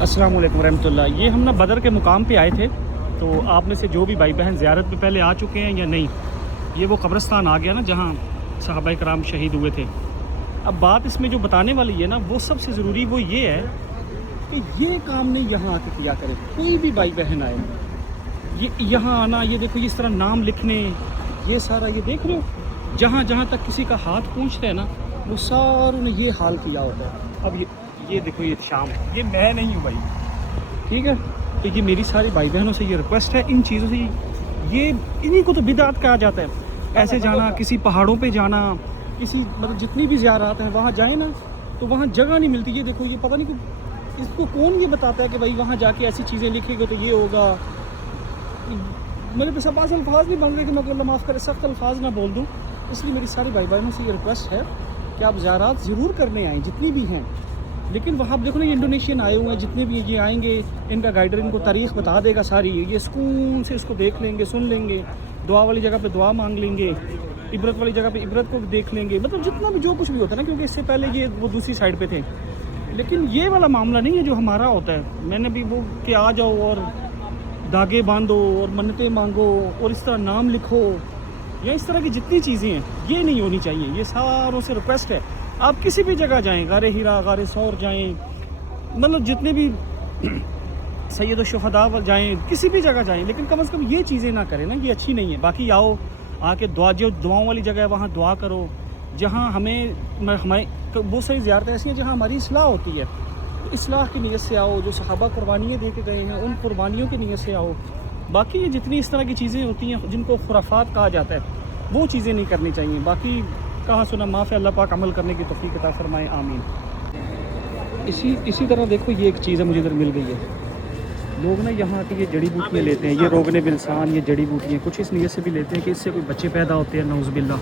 السلام علیکم ورحمۃ اللہ۔ یہ ہم نا بدر کے مقام پہ آئے تھے، تو آپ میں سے جو بھی بھائی بہن زیارت پہ پہلے آ چکے ہیں یا نہیں، یہ وہ قبرستان آ گیا نا جہاں صحابہ کرام شہید ہوئے تھے۔ اب بات اس میں جو بتانے والی ہے نا، وہ سب سے ضروری وہ یہ ہے کہ یہ کام نہیں یہاں آ کے کیا کرے کوئی بھی بھائی بہن آئے، یہ یہاں آنا، یہ دیکھو اس طرح نام لکھنے، یہ سارا یہ دیکھ رہے ہو جہاں جہاں تک کسی کا ہاتھ پہنچتا ہے نا، وہ ساروں نے یہ حال کیا ہوتا ہے۔ اب یہ دیکھو یہ شام، یہ میں نہیں ہوں بھائی، ٹھیک ہے؟ تو یہ میری ساری بھائی بہنوں سے یہ ریکویسٹ ہے، ان چیزوں سے یہ انہیں کو تو بدعت کہا جاتا ہے، ایسے جانا، کسی پہاڑوں پہ جانا، کسی مطلب جتنی بھی زیارات ہیں وہاں جائیں نا تو وہاں جگہ نہیں ملتی۔ یہ دیکھو یہ پتہ نہیں کہ اس کو کون یہ بتاتا ہے کہ بھائی وہاں جا کے ایسی چیزیں لکھے گے تو یہ ہوگا۔ میرے پاس بعض الفاظ نہیں بن رہے کہ میں اللہ معاف کرے سخت الفاظ نہ بول دوں، اس لیے میری ساری بھائی بہنوں سے یہ ریکویسٹ ہے کہ آپ زیارات ضرور کرنے آئیں جتنی بھی ہیں، لیکن وہاں دیکھو نا یہ انڈونیشین آئے ہوئے ہیں، جتنے بھی یہ آئیں گے ان کا گائیڈر ان کو تاریخ بتا دے گا ساری، یہ سکون سے اس کو دیکھ لیں گے، سن لیں گے، دعا والی جگہ پہ دعا مانگ لیں گے، عبرت والی جگہ پہ عبرت کو دیکھ لیں گے، مطلب جتنا بھی جو کچھ بھی ہوتا ہے نا، کیونکہ اس سے پہلے یہ وہ دوسری سائڈ پہ تھے۔ لیکن یہ والا معاملہ نہیں ہے جو ہمارا ہوتا ہے، میں نے بھی وہ کہ آ جاؤ اور دھاگے باندھو اور منتیں مانگو اور اس طرح نام لکھو یا اس طرح کی جتنی چیزیں ہیں، یہ نہیں ہونی چاہیے۔ یہ ساروں سے ریکویسٹ ہے، آپ کسی بھی جگہ جائیں، غار ہیرا، غار ثور جائیں، مطلب جتنے بھی سید الشہداء جائیں، کسی بھی جگہ جائیں، لیکن کم از کم یہ چیزیں نہ کریں نا، یہ اچھی نہیں ہے۔ باقی آؤ آ کے دعا، جو دعاؤں والی جگہ ہے وہاں دعا کرو، جہاں ہماری بہت ساری زیارتیں ایسی ہیں جہاں ہماری اصلاح ہوتی ہے، تو اصلاح کی نیت سے آؤ، جو صحابہ قربانیاں دے کے گئے ہیں ان قربانیوں کی نیت سے آؤ۔ باقی یہ جتنی اس طرح کی چیزیں ہوتی ہیں جن کو خرافات کہا جاتا ہے، وہ چیزیں نہیں کرنی چاہیے۔ باقی کہا سنا معاف ہے، اللہ پاک عمل کرنے کی توفیق عطا فرمائے، آمین۔ اسی طرح دیکھو یہ ایک چیز ہے مجھے ادھر مل گئی ہے، لوگ نا یہاں کے یہ جڑی بوٹیاں لیتے ہیں، یہ روغن بلسان، یہ جڑی بوٹیاں کچھ اس نیت سے بھی لیتے ہیں کہ اس سے کوئی بچے پیدا ہوتے ہیں، نعوذ باللہ۔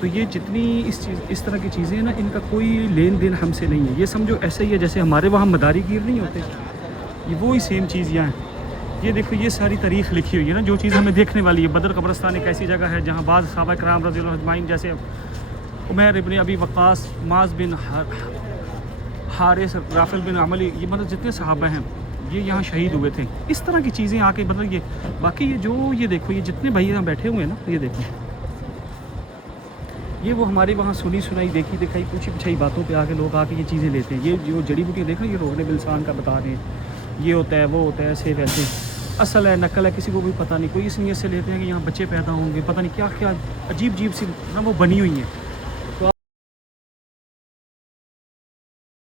تو یہ جتنی اس طرح کی چیزیں ہیں نا، ان کا کوئی لین دین ہم سے نہیں ہے۔ یہ سمجھو ایسا ہی ہے جیسے ہمارے وہاں مداری گیر نہیں ہوتے، یہ وہی سیم چیز یہاں ہے۔ یہ دیکھو یہ ساری تاریخ لکھی ہوئی ہے نا، جو چیز ہمیں دیکھنے والی ہے۔ بدر قبرستان ایک ایسی جگہ ہے جہاں بعض صحابہ کرام رضی اللہ اجمعین جیسے عمیر ابن ابی وقاص، معاذ بن حارث، رافع بن عملی، یہ مطلب جتنے صحابہ ہیں یہ یہاں شہید ہوئے تھے۔ اس طرح کی چیزیں آ کے مطلب یہ باقی یہ دیکھو یہ جتنے بھائی یہاں بیٹھے ہوئے ہیں نا، یہ دیکھو یہ وہ ہمارے وہاں سنی سنائی، دیکھی دکھائی، پوچھی پچھائی باتوں پہ آ کے لوگ آ کے یہ چیزیں لیتے ہیں۔ یہ جو جڑی بوٹیاں دیکھ رہے ہیں، یہ روغن بلسان کا بتا رہے ہیں، یہ ہوتا ہے وہ ہوتا ہے، ایسے ویسے، اصل ہے نقل ہے کسی کو بھی پتہ نہیں، کوئی اس نیت سے لیتے ہیں کہ یہاں بچے پیدا ہوں گے، پتہ نہیں کیا کیا عجیب سی نا وہ بنی ہوئی ہیں۔